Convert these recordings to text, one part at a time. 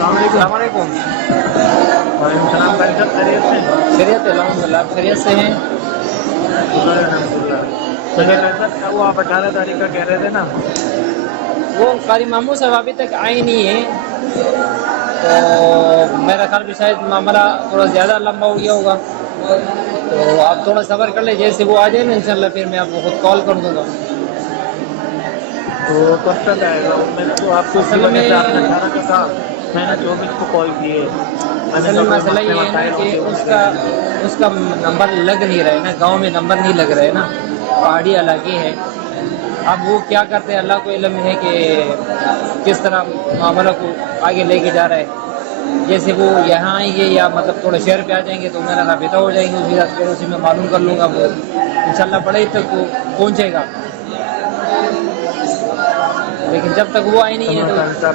السلام علیکم۔ وعلیکم السلام بھائی صاحب، خیریت سے؟ خیریت ہے الحمد للہ، آپ خیریت سے ہیں؟ شکر ہے الحمد للہ۔ تو یہ بھائی صاحب کیا وہ آپ 18 تاریخ کا کہہ رہے تھے نا؟ وہ قاری ماموں صاحب ابھی تک آئے نہیں ہیں، تو میرا خیال بھی شاید معاملہ تھوڑا زیادہ لمبا ہو گیا ہوگا، تو آپ تھوڑا صبر کر لیں، جیسے وہ آ جائے نا انشاءاللہ پھر میں آپ کو خود کال کر دوں گا۔ تو کب تک آئے گا وہ؟ میں نے تو آپ کو اسی اصل وجہ میں سے، آپ نے 18 کا کہا، میں نے 24 کو کال کیے، میں نے اصل کہا میں کوئی مسئلہ مسئلے یہ ہے نا مسائل کہ ہوں گے ان کے۔ اس کا نمبر لگ نہیں رہا ہے نا، گاؤں میں نمبر نہیں لگ رہا ہے نا، پہاڑی علاقے ہے۔ اب وہ کیا کرتے ہیں اللہ کو علم ہے کہ کس طرح معاملہ کو آگے لے کے جا رہا ہے، جیسے وہ یہاں آئیں گے یا مطلب تھوڑے شہر پہ آ جائیں گے تو میرا رابطہ ہو جائیں گے، اسی رات اسی میں معلوم کر لوں گا، وہ انشاءاللہ بڑے تک وہ پہنچے گا، لیکن جب تک وہ آئے تو نہیں ہے میں تو بھائی صاحب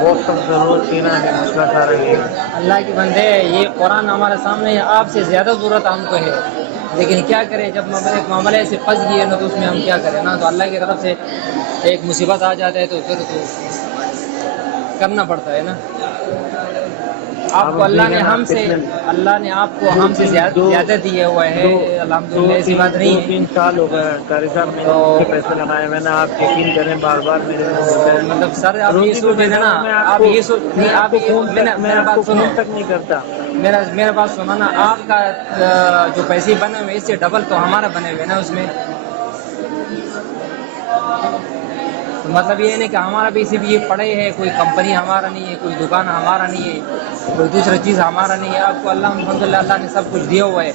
بہت سخت ضرورت تھی نا، ابھی مسئلہ سارا یہ ہے۔ اللہ کے بندے، یہ قرآن ہمارے سامنے ہے، آپ سے زیادہ ضرورت ہم کو ہے، لیکن کیا کریں جب ایک معاملے سے پھنس گئے نا تو اس میں ہم کیا کریں نا، تو اللہ کی طرف سے ایک مصیبت آ جاتا ہے تو پھر تو کرنا پڑتا ہے نا۔ آپ اب کو اللہ دیکھیں نا، آپ کتنے اللہ نے آپ کو دو ہم سے تین دو زیادہ دیے ہوا ہے، دو الحمدللہ، ایسی بات نہیں ہے۔ 2-3 سال ہو گئے قاری صاحب، میں نے تو اس کے پیسے لگائے ہوئے نا، آپ یقین کریں بار بار میرے میں ہوتا ہے، مطلب سر آپ یہ روزی پہ سوچیں بیٹھا نا، ہوں میں، آپ یہ سوچ نہیں، آپ یہ میرا بات سنو، فون تک نہیں کرتا۔ میرا بات سنو نا، آپ کا جو پیسے بنے ہوئے اس سے ڈبل تو ہمارا بنے ہوئے نا اس میں، تو مطلب یہ نہیں کہ ہمارا بھی صرف یہ پڑے ہے، کوئی کمپنی ہمارا نہیں ہے، کوئی دکان ہمارا نہیں ہے، کوئی دوسری چیز ہمارا نہیں ہے، آپ کو اللہ الحمدللہ اللہ نے سب کچھ دیا ہوا ہے،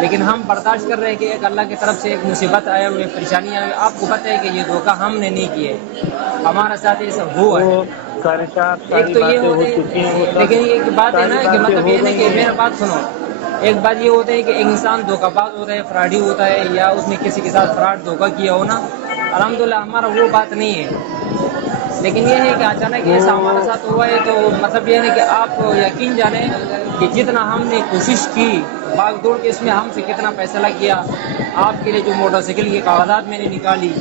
لیکن ہم برداشت کر رہے ہیں کہ ایک اللہ کی طرف سے ایک مصیبت آئے ہوئے، پریشانی آئے ہوئی، آپ کو پتہ ہے کہ یہ دھوکہ ہم نے نہیں کیے، ہمارا ساتھ یہ سب ہوا ہے۔ وہ قاری صاحب ایک ساری تو یہ باتیں ہو ہوتے چکی ہیں، وہ ہیں، سب لیکن ایک بات ہے ساری نا کہ باتیں مطلب ہو یہ نہیں کہ گئی ہیں۔ میرا بات سنو، ایک بات یہ ہوتا ہے کہ ایک انسان دھوکہ باز ہوتا ہے، فراڈی ہوتا ہے، یا اس نے کسی کے ساتھ فراڈ دھوکہ کیا ہو نا، الحمدللہ ہمارا وہ بات نہیں ہے، لیکن یہ ہے کہ اچانک وہ ایسا ہمارے ساتھ ہوا ہے، تو مطلب یہ ہے کہ آپ یقین جانیں کہ جتنا ہم نے کوشش کی بھاگ دوڑ کے، اس میں ہم سے کتنا پیسہ لگ گیا، آپ کے لیے جو موٹر سائیکل کی کاغذات میں نے نکالی،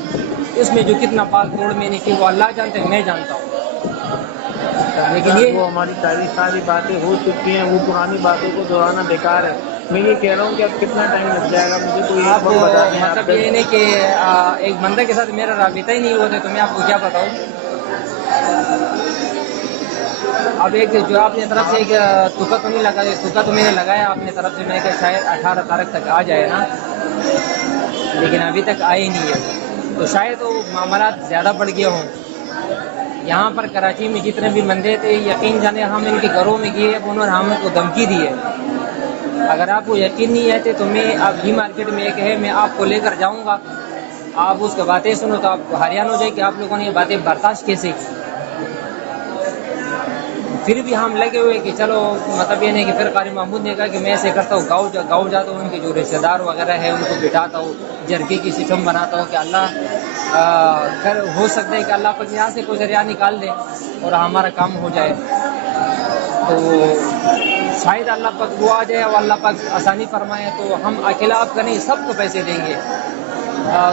اس میں جو کتنا بھاگ دوڑ میں نے کی، وہ اللہ جانتے ہیں، میں جانتا ہوں، قاری لیکن صاحب یہ وہ ہماری ساری باتیں ہو چکی ہیں، وہ پرانی باتوں کو دہرانا بیکار ہے۔ میں یہ کہہ رہا ہوں کہ اب کتنا ٹائم لگ جائے گا، مجھے کوئی ایک آپ وقت بتا دیں آپ مطلب یہ نہیں کہ ایک بندے کے ساتھ میرا رابطہ ہی نہیں ہوتا تو میں آپ کو کیا بتاؤں۔ اب ایک جو آپ نے طرف سے ایک تکا تو نہیں لگایا، تکا تو میں نے لگایا اپنے طرف سے، میں کہ شاید 18 تاریخ تک آ جائے نا، لیکن ابھی تک آئے ہی نہیں ہے، تو شاید وہ معاملات زیادہ بڑھ گئے ہوں۔ یہاں پر کراچی میں جتنے بھی بندے تھے، یقین جانے ہم ان کے گھروں میں گئے، انہوں نے ہم کو دھمکی دی ہے، اگر آپ کو یقین نہیں آتے تو میں آپ ہی مارکیٹ میں ایک ہے، میں آپ کو لے کر جاؤں گا، آپ اس کی باتیں سنو تو آپ کو حیران ہو جائے کہ آپ لوگوں نے یہ باتیں برداشت کیسے کی۔ پھر بھی ہم لگے ہوئے کہ چلو، مطلب یہ نہیں کہ پھر قاری محمود نے کہا کہ میں ایسے کرتا ہوں، گاؤں جاتا ہوں، ان کے جو رشتہ دار وغیرہ ہے ان کو بٹھاتا ہوں، جرگے کی سسٹم بناتا ہوں کہ اللہ ہو سکتا ہے کہ اللہ پر یہاں سے کوئی ذریعہ نکال دے اور ہمارا کام ہو جائے، تو شاید اللہ پاک وہ آ جائے اور اللہ پاک آسانی فرمائے، تو ہم اکیلا آپ کا نہیں، سب کو پیسے دیں گے۔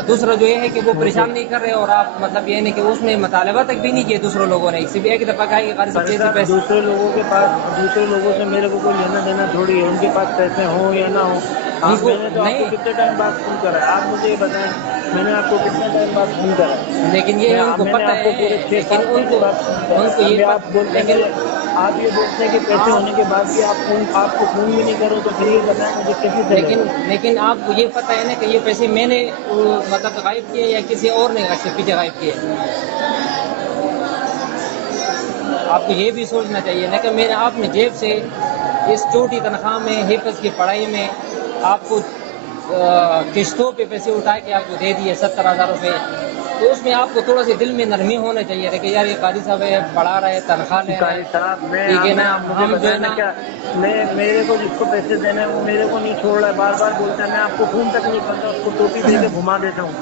دوسرا جو یہ ہے کہ وہ تو پریشان نہیں کر رہے، اور آپ مطلب یہ نہیں کہ اس میں مطالبہ تک بھی نہیں کیے دوسروں لوگوں نے، صرف ایک دفعہ کہا کہ قاری صاحب قاری سے صاحب پیسے، دوسرے لوگوں سے میرے کو کوئی لینا دینا تھوڑی ہے، ان کے پاس پیسے ہوں یا نہ ہوں۔ ان کو میں نے تو آپ کو نہیں، کتنے ٹائم بعد فون کرا ہے، آپ مجھے یہ بتائیں، میں نے آپ کو کتنے ٹائم بعد فون کرا ہے؟ لیکن یہ ان کو میں نے پتہ آپ کو پورے ہے، 6 لیکن سات ان مہینے کو بعد فون کرا ہے، یہ ابھی آپ بولتے ہیں لیکن کہ آپ یہ بولتے ہیں کہ پیسے ہونے کے بعد بھی آپ کو فون بھی نہیں کرو، تو پھر یہ بتائیں مجھے کیسے چلے گا؟ لیکن آپ کو یہ پتہ ہے نا کہ یہ پیسے میں نے مطلب غائب کیے یا کسی اور نے پیچھے غائب کیے، آپ کو یہ بھی سوچنا چاہیے نا کہ میں نے آپ نے جیب سے اس چھوٹی تنخواہ میں، حفظ کی پڑھائی میں آپ کو قسطوں پہ پیسے اٹھا کے آپ کو دے دیے 70,000 روپے، تو اس میں آپ کو تھوڑا سی دل میں نرمی ہونا چاہیے تھا کہ یار یہ قاری صاحب ہے، پڑھا رہے، تنخواہ لے رہے قاری صاحب ہیں، ٹھیک ہے نا، آپ مجھے ہم جو ہے بتائیں نا، نا، کیا میرے کو جس کو پیسے دینے ہیں وہ میرے کو نہیں چھوڑ رہا ہے، بار بار بولتا ہے، میں آپ کو فون تک نہیں کرتا، اس کو ٹوپی دے کے گھما دیتا ہوں،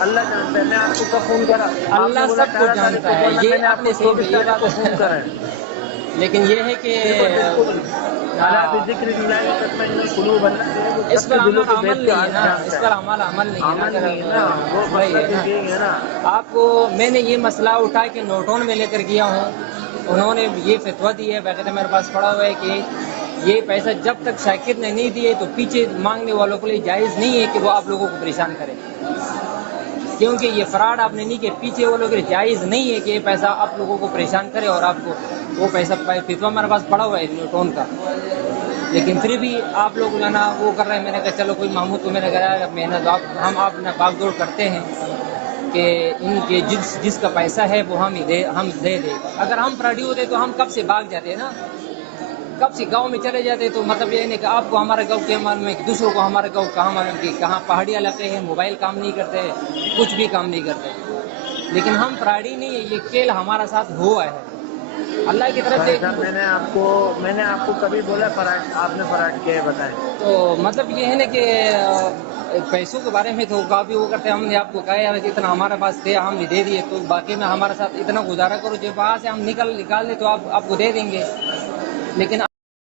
اللہ جانتا ہے۔ میں آپ کو کب فون کرا؟ آپ نے اللہ بولا سب کچھ 18 تاریخ جانتا کو ہے، کرنا، میں یہ نے آپ اپنے کو صحیح 24 یہ تاریخ کو فون بات کرا ہے۔ لیکن یہ ہے کہ بالکل بالکل، اللہ بذکر اللہ تطمئن القلوب، اللہ تیرے کو اس سب پر کے دلوں ہمارا کے عمل بیچ کے نہیں ہے حال نا، اس جانتا پر ہے۔ ہمارا عمل نہیں ہے نا، عمل اگر نہیں ہے نا، وہ وہی مسئلہ ہے پھر نا، یہی ہے نا۔ آپ کو میں نے یہ مسئلہ اٹھا کے نوٹون میں لے کر گیا ہوں، انہوں نے یہ فتویٰ دی ہے، باقاعدہ میرے پاس پڑا ہوا ہے کہ یہ پیسہ جب تک شاکر نے نہیں دیے تو پیچھے مانگنے والوں کے لیے جائز نہیں ہے کہ وہ آپ لوگوں کو پریشان کرے، کیونکہ یہ فراڈ آپ نے نہیں کیا، پیچھے وہ لوگ جائز نہیں ہے کہ یہ پیسہ آپ لوگوں کو پریشان کرے اور آپ کو وہ پیسہ فتویٰ میرے پاس پڑا ہوا ہے نیوٹون کا، لیکن پھر بھی آپ لوگ جو ہے نا وہ کر رہے ہیں۔ میں نے کہا چلو کوئی محمود کو میں نے کہا محنت ہم آپ نے باغ دوڑ کرتے ہیں کہ ان کے جس کا پیسہ ہے وہ ہم دے دیں۔ اگر ہم فراڈی ہوتے تو ہم کب سے بھاگ جاتے ہیں نا، کب سے گاؤں میں چلے جاتے، تو مطلب یہ نہیں کہ آپ کو ہمارے گاؤں کے معلوم ہے کہ دوسروں کو ہمارے گاؤں کہاں معلوم کہ کہاں پہاڑی علاقے ہیں، موبائل کام نہیں کرتے، کچھ بھی کام نہیں کرتے، لیکن ہم فراڈی نہیں ہے، یہ کھیل ہمارا ساتھ ہوا ہے اللہ کی طرف سے۔ صاحب میں نے آپ کو کبھی بولا فراڈ آپ نے فراڈ کیا ہے بتائیں؟ تو مطلب یہ ہے نا کہ پیسوں کے بارے میں تو کافی وہ کرتے ہیں، ہم نے آپ کو کہا ہے کہ اتنا ہمارے پاس تھے ہم نے دے دیے، تو باقی میں ہمارے ساتھ اتنا گزارا کرو، جب وہاں سے ہم نکال دیں تو آپ کو دے دیں گے، لیکن